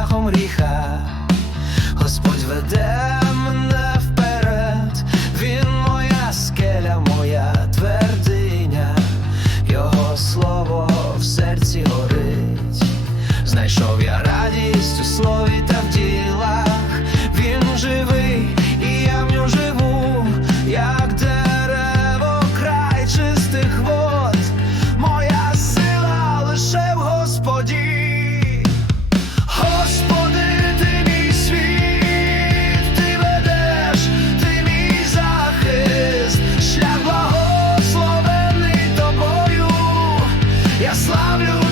шляхом ріха, Господь веде мене вперед, Він моя скеля, моя твердиня, Його слово в серці горить, знайшов я радість у слові. Я славлю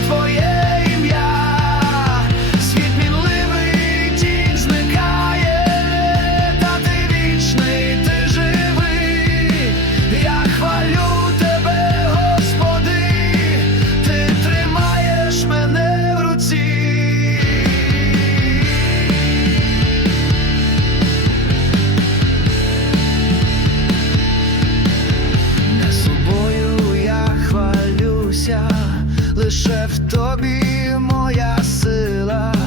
лише в тобі моя сила.